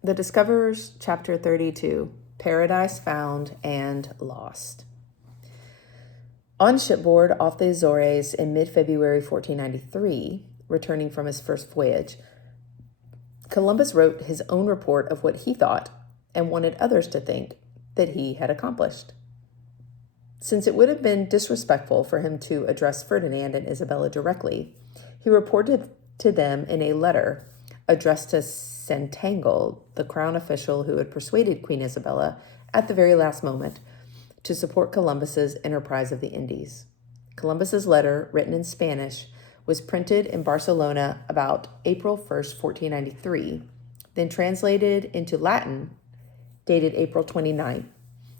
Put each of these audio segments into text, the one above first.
The Discoverers, Chapter 32, Paradise Found and Lost. On shipboard off the Azores in mid-February 1493, returning from his first voyage, Columbus wrote his own report of what he thought and wanted others to think that he had accomplished. Since it would have been disrespectful for him to address Ferdinand and Isabella directly, he reported to them in a letter addressed to Santangle, the crown official who had persuaded Queen Isabella at the very last moment to support Columbus's enterprise of the Indies. Columbus's letter, written in Spanish, was printed in Barcelona about April 1st, 1493, then translated into Latin, dated April 29th,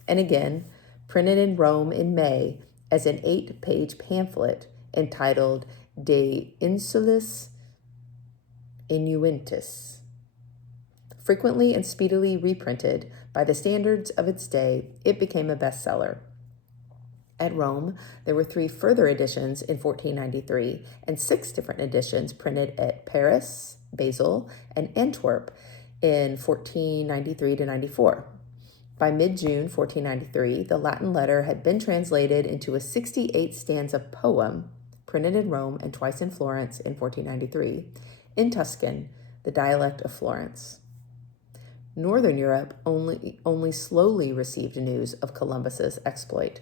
and again printed in Rome in May as an 8-page pamphlet entitled De Insulis Inuentis. Frequently and speedily reprinted by the standards of its day, it became a bestseller. At Rome, there were 3 further editions in 1493 and 6 different editions printed at Paris, Basel, and Antwerp in 1493 to 94. By mid-June 1493, the Latin letter had been translated into a 68-stanza poem printed in Rome and twice in Florence in 1493, in Tuscan, the dialect of Florence. Northern Europe only slowly received news of Columbus's exploit.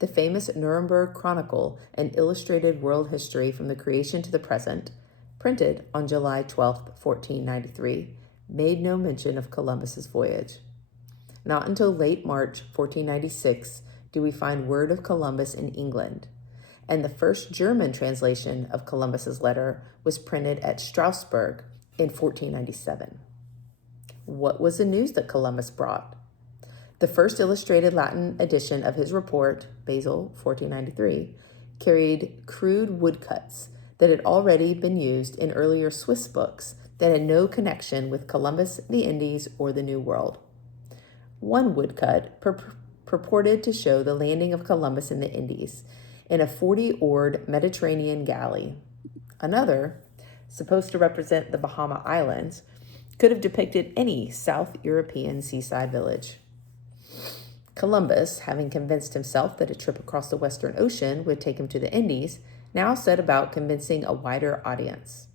The famous Nuremberg Chronicle, an illustrated world history from the creation to the present, printed on July 12, 1493, made no mention of Columbus's voyage. Not until late March 1496 do we find word of Columbus in England, and the first German translation of Columbus's letter was printed at Strasbourg in 1497. What was the news that Columbus brought? The first illustrated Latin edition of his report, Basel 1493, carried crude woodcuts that had already been used in earlier Swiss books that had no connection with Columbus, the Indies, or the New World. One woodcut purported to show the landing of Columbus in the Indies in a 40-oared Mediterranean galley. Another, supposed to represent the Bahama Islands, could have depicted any South European seaside village. Columbus, having convinced himself that a trip across the Western Ocean would take him to the Indies, now set about convincing a wider audience.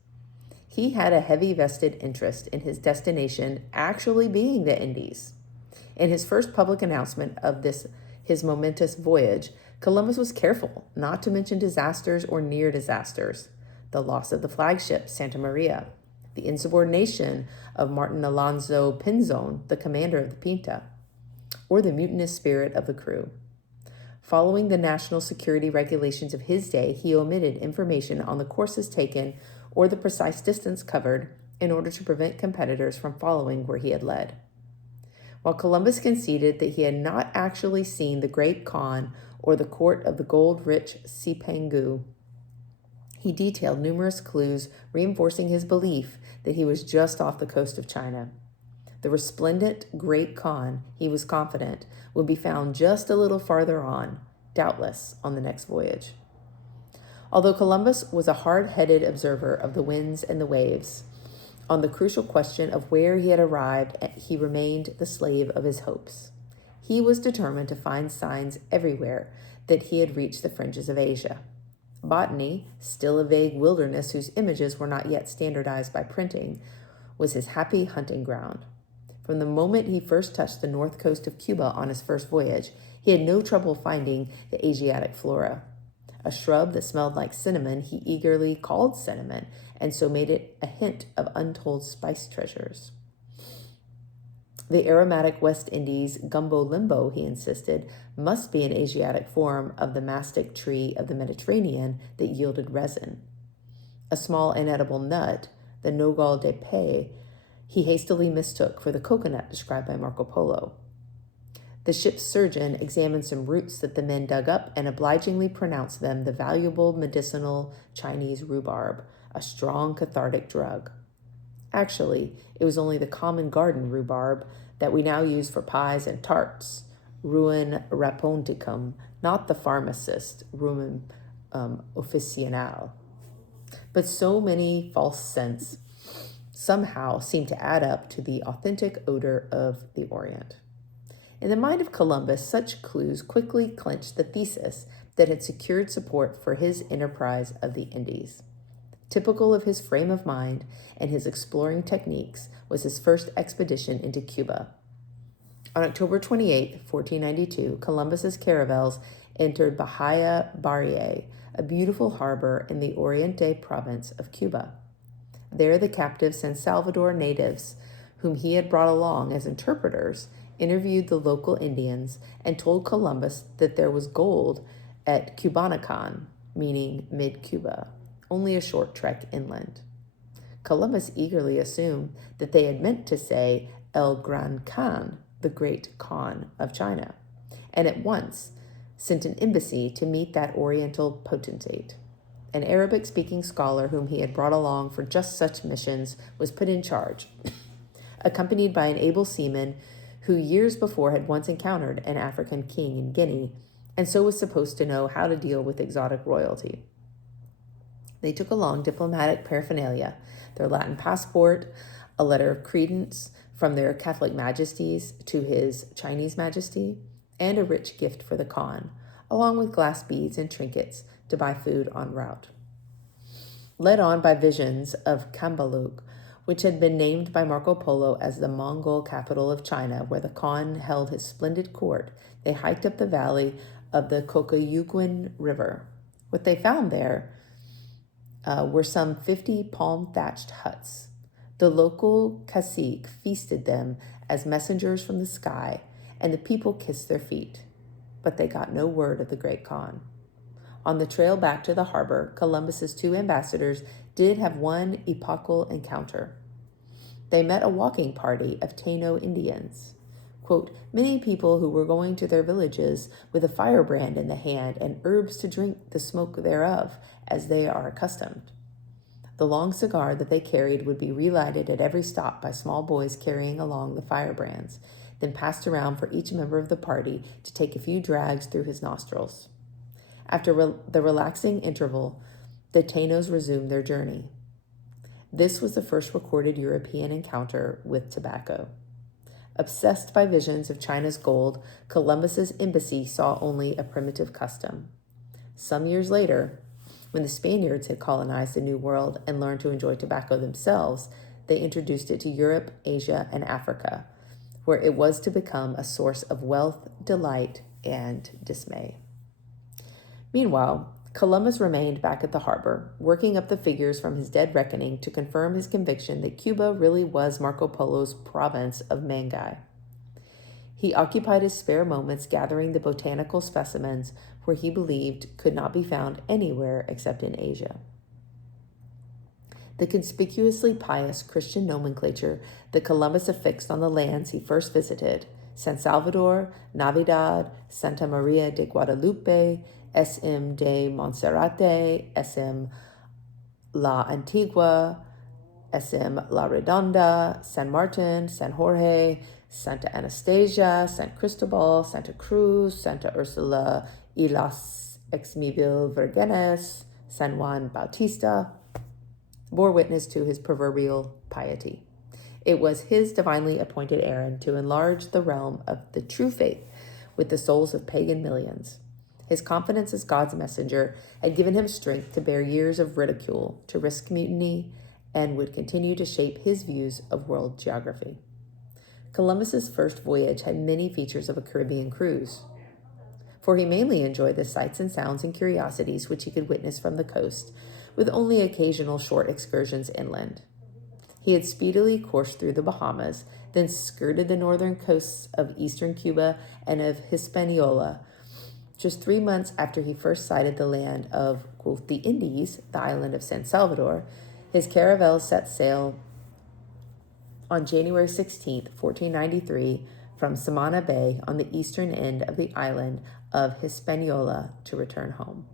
He had a heavy vested interest in his destination actually being the Indies. In his first public announcement of his momentous voyage, Columbus was careful not to mention disasters or near disasters, the loss of the flagship Santa Maria, the insubordination of Martin Alonso Pinzon, the commander of the Pinta, or the mutinous spirit of the crew. Following the national security regulations of his day, he omitted information on the courses taken or the precise distance covered in order to prevent competitors from following where he had led. While Columbus conceded that he had not actually seen the Great Khan or the court of the gold-rich Cipangu, he detailed numerous clues reinforcing his belief that he was just off the coast of China. The resplendent Great Khan, he was confident, would be found just a little farther on, doubtless on the next voyage. Although Columbus was a hard-headed observer of the winds and the waves, on the crucial question of where he had arrived, he remained the slave of his hopes. He was determined to find signs everywhere that he had reached the fringes of Asia. Botany, still a vague wilderness whose images were not yet standardized by printing, was his happy hunting ground. From the moment he first touched the north coast of Cuba on his first voyage, he had no trouble finding the Asiatic flora. A shrub that smelled like cinnamon he eagerly called cinnamon, and so made it a hint of untold spice treasures. The aromatic West Indies gumbo limbo, he insisted, must be an Asiatic form of the mastic tree of the Mediterranean that yielded resin. A small inedible nut, the nogal de pay, he hastily mistook for the coconut described by Marco Polo. The ship's surgeon examined some roots that the men dug up and obligingly pronounced them the valuable medicinal Chinese rhubarb, a strong cathartic drug. Actually, it was only the common garden rhubarb that we now use for pies and tarts, Ruin raponticum, not the pharmacist, Rumen officinal. But so many false scents, somehow seemed to add up to the authentic odor of the Orient. In the mind of Columbus, such clues quickly clinched the thesis that had secured support for his enterprise of the Indies. Typical of his frame of mind and his exploring techniques was his first expedition into Cuba. On October 28, 1492, Columbus's caravels entered Bahia Barrier, a beautiful harbor in the Oriente province of Cuba. There, the captive San Salvador natives, whom he had brought along as interpreters, interviewed the local Indians and told Columbus that there was gold at Cubanacan, meaning mid-Cuba, only a short trek inland. Columbus eagerly assumed that they had meant to say El Gran Khan, the Great Khan of China, and at once sent an embassy to meet that oriental potentate. An Arabic-speaking scholar whom he had brought along for just such missions was put in charge, accompanied by an able seaman who years before had once encountered an African king in Guinea, and so was supposed to know how to deal with exotic royalty. They took along diplomatic paraphernalia, their Latin passport, a letter of credence from their Catholic majesties to his Chinese majesty, and a rich gift for the Khan, along with glass beads and trinkets to buy food en route. Led on by visions of Cambaluc, which had been named by Marco Polo as the Mongol capital of China, where the Khan held his splendid court, they hiked up the valley of the Cocoyuquin River. What they found there were some 50 palm-thatched huts. The local cacique feasted them as messengers from the sky, and the people kissed their feet. But they got no word of the Great Khan. On the trail back to the harbor, Columbus's two ambassadors did have one epochal encounter. They met a walking party of Taino Indians. Quote, many people who were going to their villages with a firebrand in the hand and herbs to drink the smoke thereof, as they are accustomed. The long cigar that they carried would be relighted at every stop by small boys carrying along the firebrands, then passed around for each member of the party to take a few drags through his nostrils. After the relaxing interval, the Tainos resumed their journey. This was the first recorded European encounter with tobacco. Obsessed by visions of China's gold, Columbus's embassy saw only a primitive custom. Some years later, when the Spaniards had colonized the New World and learned to enjoy tobacco themselves, they introduced it to Europe, Asia, and Africa, where it was to become a source of wealth, delight, and dismay. Meanwhile, Columbus remained back at the harbor, working up the figures from his dead reckoning to confirm his conviction that Cuba really was Marco Polo's province of Mangay. He occupied his spare moments gathering the botanical specimens where he believed could not be found anywhere except in Asia. The conspicuously pious Christian nomenclature that Columbus affixed on the lands he first visited, San Salvador, Navidad, Santa Maria de Guadalupe, SM de Monserrate, SM La Antigua, SM La Redonda, San Martin, San Jorge, Santa Anastasia, San Cristobal, Santa Cruz, Santa Ursula y las Exmimil Virgenes, San Juan Bautista, bore witness to his proverbial piety. It was his divinely appointed errand to enlarge the realm of the true faith with the souls of pagan millions. His confidence as God's messenger had given him strength to bear years of ridicule, to risk mutiny, and would continue to shape his views of world geography. Columbus's first voyage had many features of a Caribbean cruise, for he mainly enjoyed the sights and sounds and curiosities which he could witness from the coast, with only occasional short excursions inland. He had speedily coursed through the Bahamas, then skirted the northern coasts of eastern Cuba and of Hispaniola. Just 3 months after he first sighted the land of, quote, the Indies, the island of San Salvador, his caravels set sail on January 16, 1493, from Samana Bay on the eastern end of the island of Hispaniola to return home.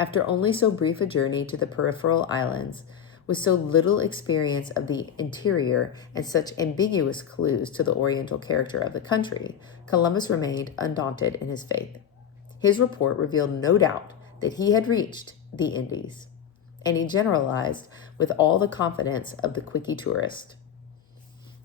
After only so brief a journey to the peripheral islands, with so little experience of the interior and such ambiguous clues to the oriental character of the country, Columbus remained undaunted in his faith. His report revealed no doubt that he had reached the Indies. and he generalized with all the confidence of the quickie tourist.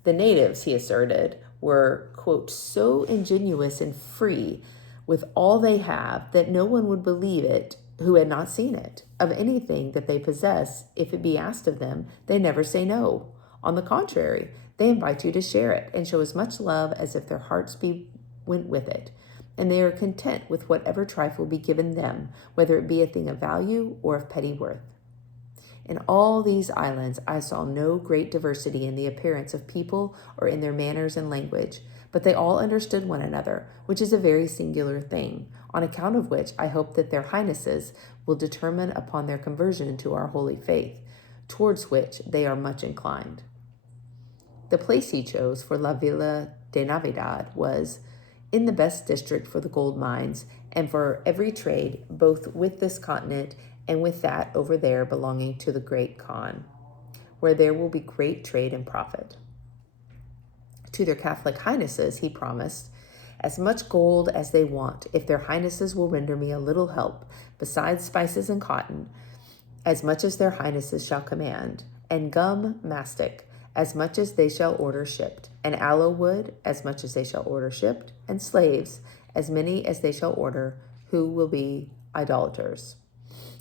The natives, he asserted, were, quote, so ingenuous and free with all they have that no one would believe it who had not seen it. Of anything that they possess, if it be asked of them, they never say no. On the contrary, they invite you to share it and show as much love as if their hearts went with it. And they are content with whatever trifle be given them, whether it be a thing of value or of petty worth. In all these islands I saw no great diversity in the appearance of people or in their manners and language, but they all understood one another, which is a very singular thing, on account of which I hope that their highnesses will determine upon their conversion to our holy faith, towards which they are much inclined. The place he chose for La Villa de Navidad was in the best district for the gold mines and for every trade, both with this continent and with that over there belonging to the great Khan, where there will be great trade and profit. To their Catholic highnesses he promised as much gold as they want, if their highnesses will render me a little help, besides spices and cotton, as much as their highnesses shall command, and gum mastic, as much as they shall order shipped, and aloe wood, as much as they shall order shipped, and slaves, as many as they shall order, who will be idolaters.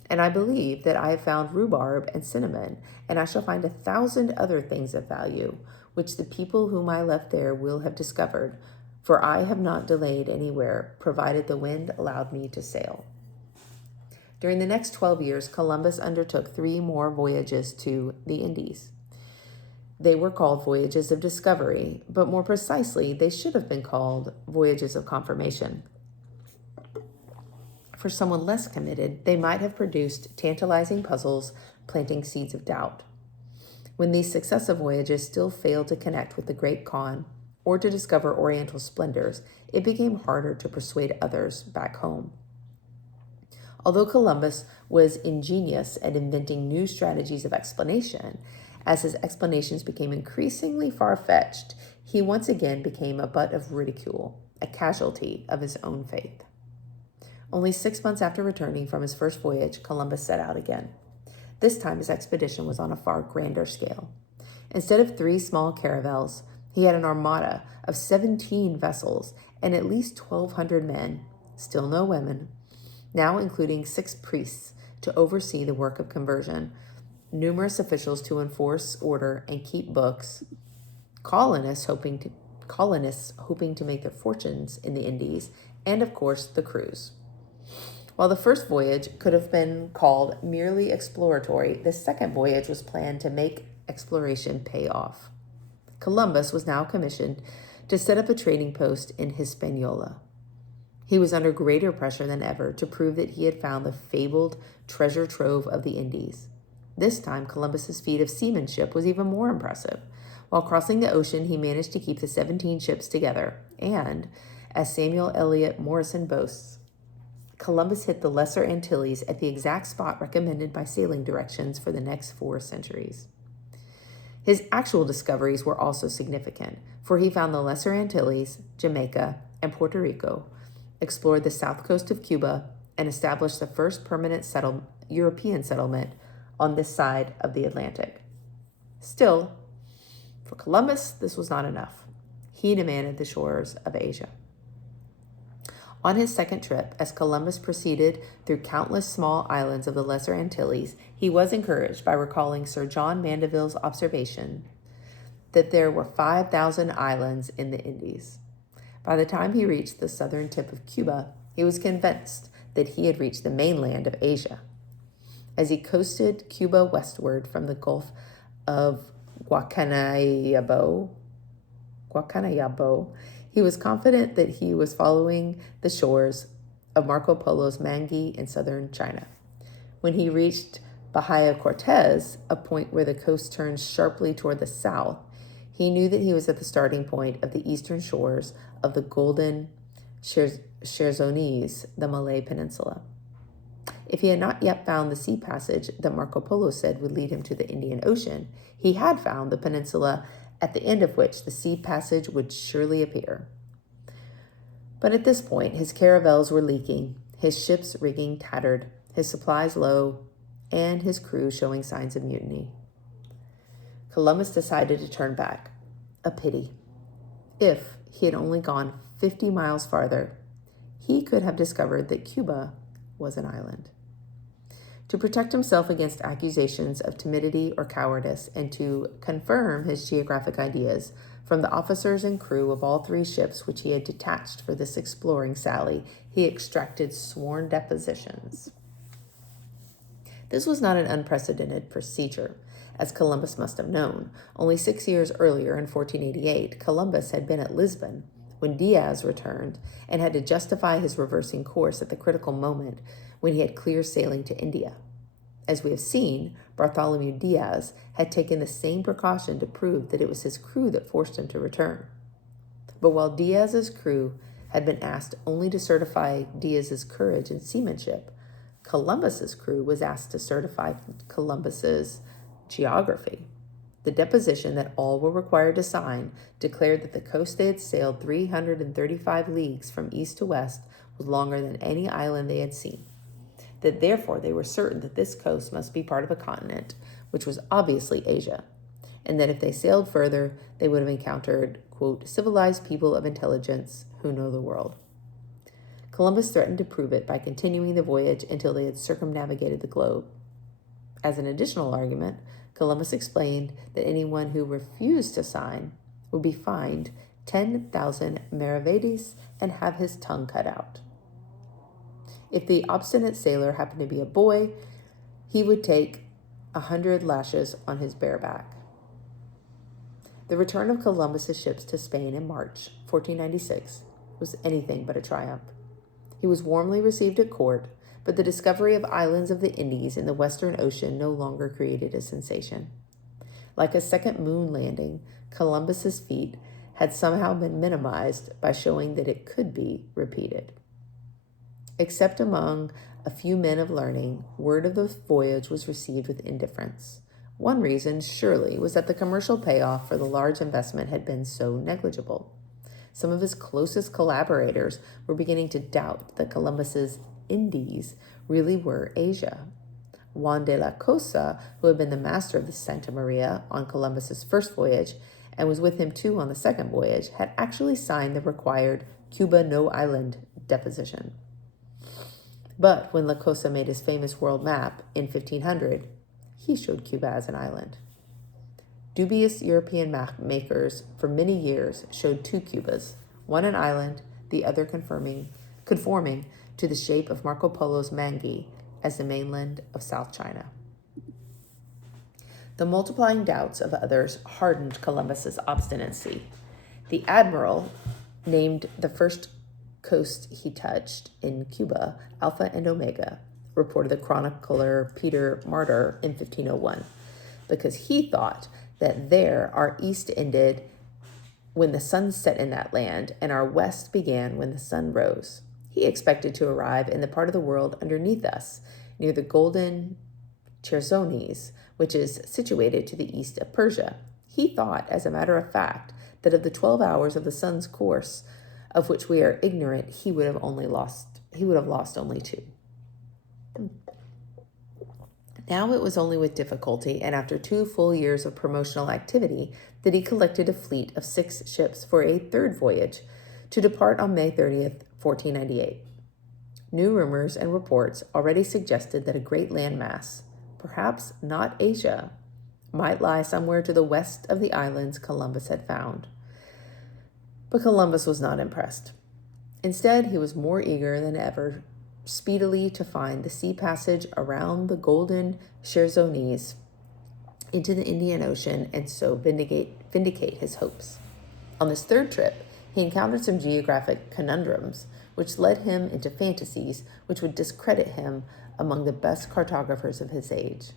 And I believe that I have found rhubarb and cinnamon, and I shall find 1,000 other things of value, which the people whom I left there will have discovered, for I have not delayed anywhere, provided the wind allowed me to sail. During the next 12 years, Columbus undertook 3 more voyages to the Indies. They were called voyages of discovery, but more precisely, they should have been called voyages of confirmation. For someone less committed, they might have produced tantalizing puzzles, planting seeds of doubt. When these successive voyages still failed to connect with the Great Khan or to discover Oriental splendors, it became harder to persuade others back home. Although Columbus was ingenious at inventing new strategies of explanation, as his explanations became increasingly far-fetched, he once again became a butt of ridicule, a casualty of his own faith. Only 6 months after returning from his first voyage, Columbus set out again. This time his expedition was on a far grander scale. Instead of 3 small caravels, he had an armada of 17 vessels and at least 1,200 men, still no women, now including 6 priests to oversee the work of conversion, numerous officials to enforce order and keep books, colonists hoping to make their fortunes in the Indies, and of course the crews. While the first voyage could have been called merely exploratory, the second voyage was planned to make exploration pay off. Columbus was now commissioned to set up a trading post in Hispaniola. He was under greater pressure than ever to prove that he had found the fabled treasure trove of the Indies. This time, Columbus's feat of seamanship was even more impressive. While crossing the ocean, he managed to keep the 17 ships together, and, as Samuel Eliot Morison boasts, Columbus hit the Lesser Antilles at the exact spot recommended by sailing directions for the next 4 centuries. His actual discoveries were also significant, for he found the Lesser Antilles, Jamaica, and Puerto Rico, explored the south coast of Cuba, and established the first permanent European settlement on this side of the Atlantic. Still, for Columbus, this was not enough. He demanded the shores of Asia. On his second trip, as Columbus proceeded through countless small islands of the Lesser Antilles, he was encouraged by recalling Sir John Mandeville's observation that there were 5,000 islands in the Indies. By the time he reached the southern tip of Cuba, he was convinced that he had reached the mainland of Asia. As he coasted Cuba westward from the Gulf of Guacanayabo, he was confident that he was following the shores of Marco Polo's Mangi in southern China. When he reached Bahia Cortez, a point where the coast turns sharply toward the south, he knew that he was at the starting point of the eastern shores of the golden Chersonese, the Malay Peninsula. If he had not yet found the sea passage that Marco Polo said would lead him to the Indian Ocean, he had found the peninsula at the end of which the sea passage would surely appear. But at this point, his caravels were leaking, his ship's rigging tattered, his supplies low, and his crew showing signs of mutiny. Columbus decided to turn back. A pity. If he had only gone 50 miles farther, he could have discovered that Cuba was an island. To protect himself against accusations of timidity or cowardice and to confirm his geographic ideas from the officers and crew of all three ships which he had detached for this exploring sally, he extracted sworn depositions. This was not an unprecedented procedure, as Columbus must have known. Only 6 years earlier, in 1488, Columbus had been at Lisbon when Diaz returned and had to justify his reversing course at the critical moment when he had clear sailing to India. As we have seen, Bartholomew Diaz had taken the same precaution to prove that it was his crew that forced him to return. But while Diaz's crew had been asked only to certify Diaz's courage and seamanship, Columbus's crew was asked to certify Columbus's geography. The deposition that all were required to sign declared that the coast they had sailed 335 leagues from east to west was longer than any island they had seen, that therefore they were certain that this coast must be part of a continent, which was obviously Asia, and that if they sailed further, they would have encountered, quote, civilized people of intelligence who know the world. Columbus threatened to prove it by continuing the voyage until they had circumnavigated the globe. As an additional argument, Columbus explained that anyone who refused to sign would be fined 10,000 maravedis and have his tongue cut out. If the obstinate sailor happened to be a boy, he would take 100 lashes on his bare back. The return of Columbus's ships to Spain in March 1496 was anything but a triumph. He was warmly received at court, but the discovery of islands of the Indies in the Western Ocean no longer created a sensation. Like a second moon landing, Columbus's feat had somehow been minimized by showing that it could be repeated. Except among a few men of learning, word of the voyage was received with indifference. One reason, surely, was that the commercial payoff for the large investment had been so negligible. Some of his closest collaborators were beginning to doubt that Columbus's Indies really were Asia. Juan de la Cosa, who had been the master of the Santa Maria on Columbus's first voyage and was with him too on the second voyage, had actually signed the required Cuba no island deposition. But when La Cosa made his famous world map in 1500, he showed Cuba as an island. Dubious European map makers for many years showed two Cubas, one an island, the other conforming to the shape of Marco Polo's Mangi as the mainland of South China. The multiplying doubts of others hardened Columbus's obstinacy. The admiral named the first coast he touched in Cuba Alpha and Omega, reported the chronicler Peter Martyr in 1501, because he thought that there our east ended when the sun set in that land and our west began when the sun rose. He expected to arrive in the part of the world underneath us, near the golden Chersones, which is situated to the east of Persia. He thought, as a matter of fact, that of the 12 hours of the sun's course, of which we are ignorant, he would have lost only 2. Now it was only with difficulty, and after 2 full years of promotional activity, that he collected a fleet of 6 ships for a third voyage to depart on May 30th, 1498. New rumors and reports already suggested that a great landmass, perhaps not Asia, might lie somewhere to the west of the islands Columbus had found. But Columbus was not impressed. Instead, he was more eager than ever speedily to find the sea passage around the golden Chersones into the Indian Ocean and so vindicate his hopes. On this third trip, he encountered some geographic conundrums, which led him into fantasies which would discredit him among the best cartographers of his age.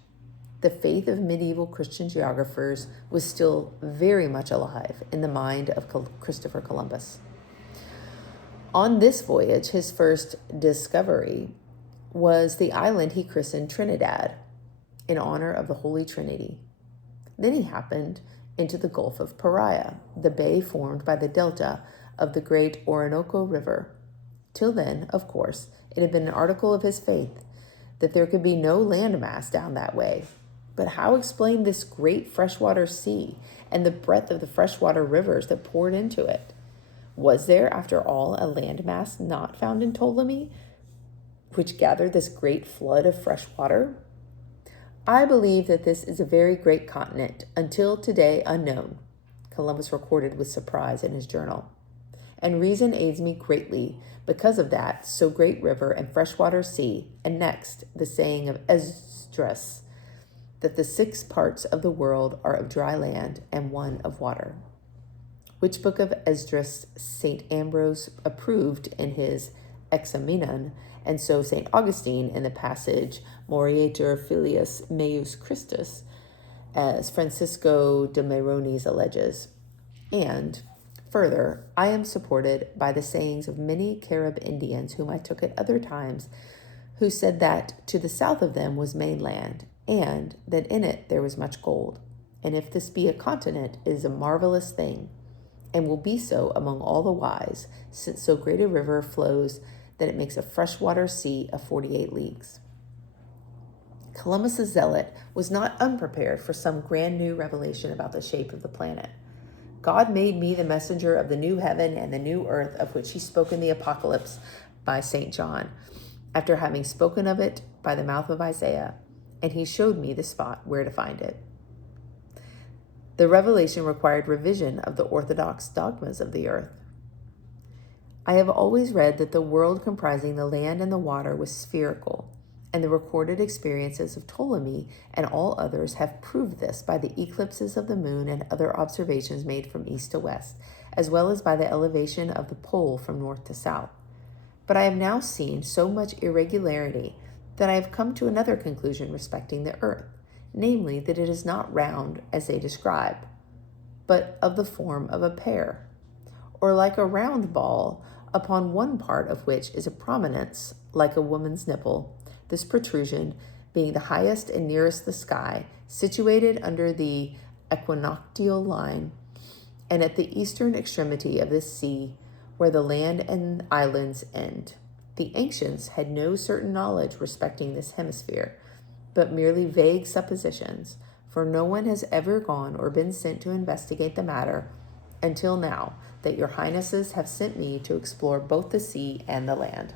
The faith of medieval Christian geographers was still very much alive in the mind of Christopher Columbus. On this voyage, his first discovery was the island he christened Trinidad, in honor of the Holy Trinity. Then he happened into the Gulf of Paria, the bay formed by the delta of the great Orinoco River. Till then, of course, it had been an article of his faith that there could be no landmass down that way. But how explain this great freshwater sea and the breadth of the freshwater rivers that poured into it? Was there, after all, a landmass not found in Ptolemy, which gathered this great flood of fresh water? I believe that this is a very great continent, until today unknown, Columbus recorded with surprise in his journal. And reason aids me greatly because of that so great river and freshwater sea, and next, the saying of Esdras, that the 6 parts of the world are of dry land and 1 of water, which book of Esdras St. Ambrose approved in his Examenon, and so St. Augustine in the passage Moriatur filius meus Christus, as Francisco de Merones alleges. And further, I am supported by the sayings of many Carib Indians whom I took at other times, who said that to the south of them was mainland, and that in it there was much gold. And if this be a continent, it is a marvelous thing, and will be so among all the wise, since so great a river flows that it makes a freshwater sea of 48 leagues. Columbus's zealot was not unprepared for some grand new revelation about the shape of the planet. God made me the messenger of the new heaven and the new earth of which he spoke in the Apocalypse by St. John, after having spoken of it by the mouth of Isaiah, and he showed me the spot where to find it. The revelation required revision of the orthodox dogmas of the earth. I have always read that the world comprising the land and the water was spherical, and the recorded experiences of Ptolemy and all others have proved this by the eclipses of the moon and other observations made from east to west, as well as by the elevation of the pole from north to south. But I have now seen so much irregularity that I have come to another conclusion respecting the earth, namely that it is not round as they describe, but of the form of a pear, or like a round ball, upon one part of which is a prominence like a woman's nipple, this protrusion being the highest and nearest the sky, situated under the equinoctial line, and at the eastern extremity of this sea, where the land and islands end. The ancients had no certain knowledge respecting this hemisphere, but merely vague suppositions, for no one has ever gone or been sent to investigate the matter until now that your highnesses have sent me to explore both the sea and the land.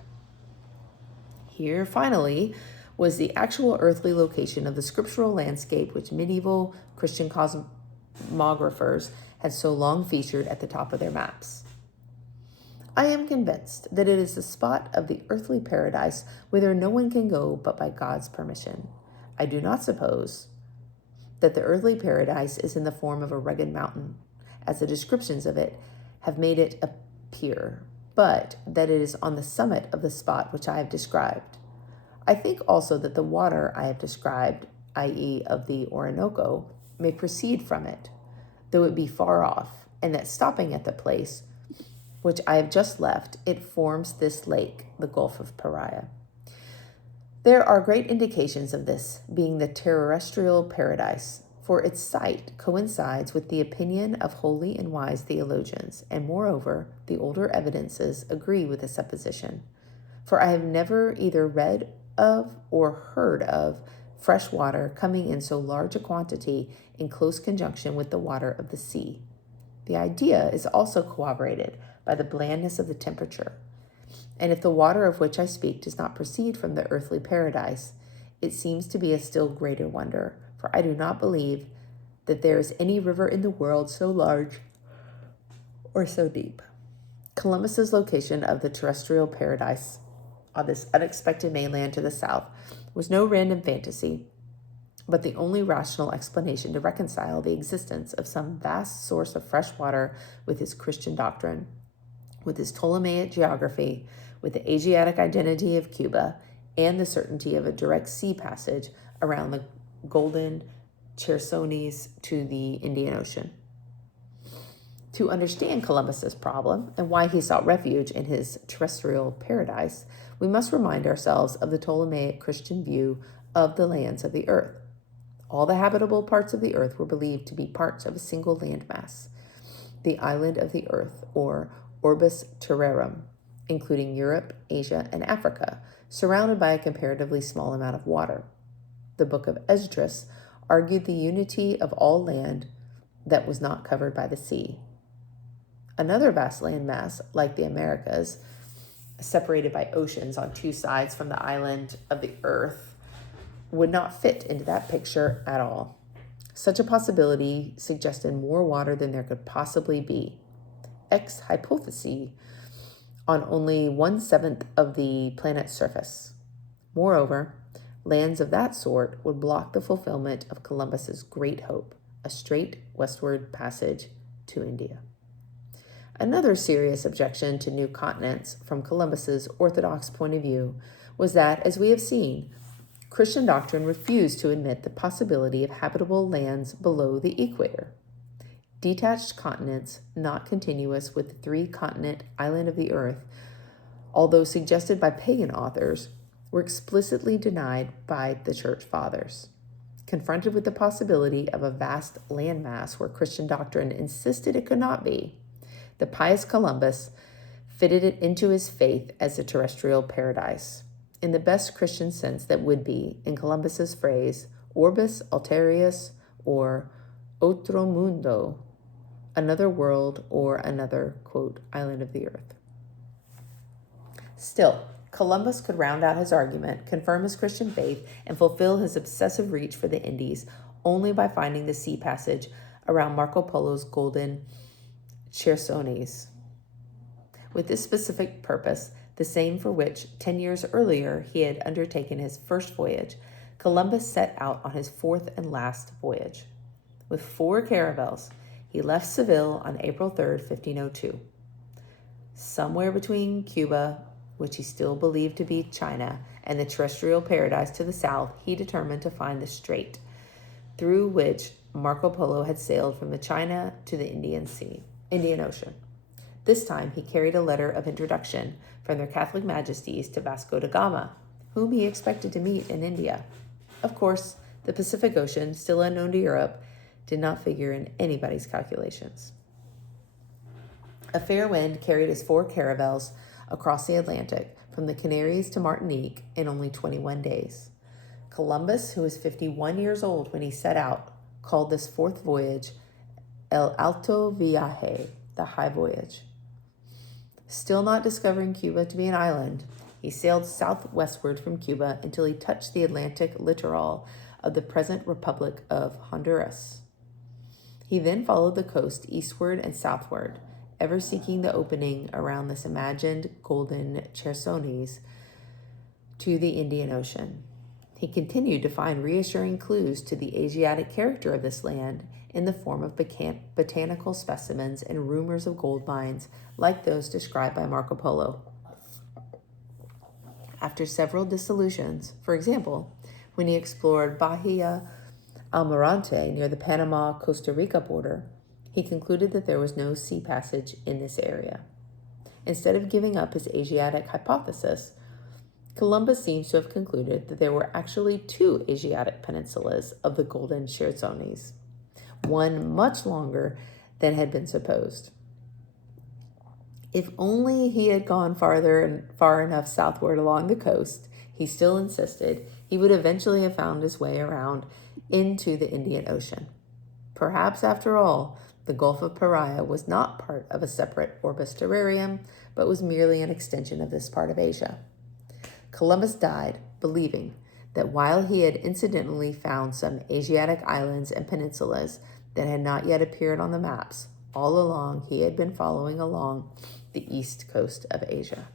Here, finally, was the actual earthly location of the scriptural landscape which medieval Christian cosmographers had so long featured at the top of their maps. I am convinced that it is the spot of the earthly paradise whither no one can go but by God's permission. I do not suppose that the earthly paradise is in the form of a rugged mountain, as the descriptions of it have made it appear, but that it is on the summit of the spot which I have described. I think also that the water I have described, i.e. of the Orinoco, may proceed from it, though it be far off, and that stopping at the place which I have just left, it forms this lake, the Gulf of Paria. There are great indications of this being the terrestrial paradise, for its site coincides with the opinion of holy and wise theologians, and moreover, the older evidences agree with the supposition. For I have never either read of or heard of fresh water coming in so large a quantity in close conjunction with the water of the sea. The idea is also corroborated by the blandness of the temperature. And if the water of which I speak does not proceed from the earthly paradise, it seems to be a still greater wonder, for I do not believe that there is any river in the world so large or so deep. Columbus's location of the terrestrial paradise on this unexpected mainland to the south was no random fantasy, but the only rational explanation to reconcile the existence of some vast source of fresh water with his Christian doctrine, with his Ptolemaic geography, with the Asiatic identity of Cuba, and the certainty of a direct sea passage around the golden Chersonese to the Indian Ocean. To understand Columbus's problem and why he sought refuge in his terrestrial paradise, we must remind ourselves of the Ptolemaic Christian view of the lands of the earth. All the habitable parts of the earth were believed to be parts of a single landmass, the island of the earth, or orbis terrarum, including Europe, Asia, and Africa, surrounded by a comparatively small amount of water. The Book of Esdras argued the unity of all land that was not covered by the sea. Another vast landmass, like the Americas, separated by oceans on two sides from the island of the earth, would not fit into that picture at all. Such a possibility suggested more water than there could possibly be. Ex hypothesi on only 1/7 of the planet's surface. Moreover, lands of that sort would block the fulfillment of Columbus's great hope, a straight westward passage to India. Another serious objection to new continents from Columbus's orthodox point of view was that, as we have seen, Christian doctrine refused to admit the possibility of habitable lands below the equator. Detached continents, not continuous with the three-continent island of the earth, although suggested by pagan authors, were explicitly denied by the Church Fathers. Confronted with the possibility of a vast landmass where Christian doctrine insisted it could not be, the pious Columbus fitted it into his faith as a terrestrial paradise, in the best Christian sense that would be, in Columbus's phrase, orbis alterius, or otro mundo, another world or another, quote, island of the earth. Still, Columbus could round out his argument, confirm his Christian faith, and fulfill his obsessive reach for the Indies only by finding the sea passage around Marco Polo's golden Chersones. With this specific purpose, the same for which 10 years earlier he had undertaken his first voyage, Columbus set out on his fourth and last voyage. With 4 caravels, he left Seville on April 3rd, 1502. Somewhere between Cuba, which he still believed to be China, and the terrestrial paradise to the south, he determined to find the strait through which Marco Polo had sailed from the China to the Indian Ocean. This time he carried a letter of introduction from their Catholic Majesties to Vasco da Gama, whom he expected to meet in India. Of course, the Pacific Ocean, still unknown to Europe, did not figure in anybody's calculations. A fair wind carried his 4 caravels across the Atlantic, from the Canaries to Martinique, in only 21 days. Columbus, who was 51 years old when he set out, called this 4th voyage El Alto Viaje, the High Voyage. Still not discovering Cuba to be an island, he sailed southwestward from Cuba until he touched the Atlantic littoral of the present Republic of Honduras. He then followed the coast eastward and southward, ever seeking the opening around this imagined golden Chersones to the Indian Ocean. He continued to find reassuring clues to the Asiatic character of this land in the form of botanical specimens and rumors of gold mines like those described by Marco Polo. After several dissolutions, for example, when he explored Bahia Almirante near the Panama-Costa Rica border, he concluded that there was no sea passage in this area. Instead of giving up his Asiatic hypothesis, Columbus seems to have concluded that there were actually 2 Asiatic peninsulas of the Golden Chersones, one much longer than had been supposed. If only he had gone far enough southward along the coast, he still insisted, he would eventually have found his way around into the Indian Ocean. Perhaps, after all, the Gulf of Paria was not part of a separate orbis terrarium, but was merely an extension of this part of Asia. Columbus died believing that while he had incidentally found some Asiatic islands and peninsulas that had not yet appeared on the maps, all along he had been following along the east coast of Asia.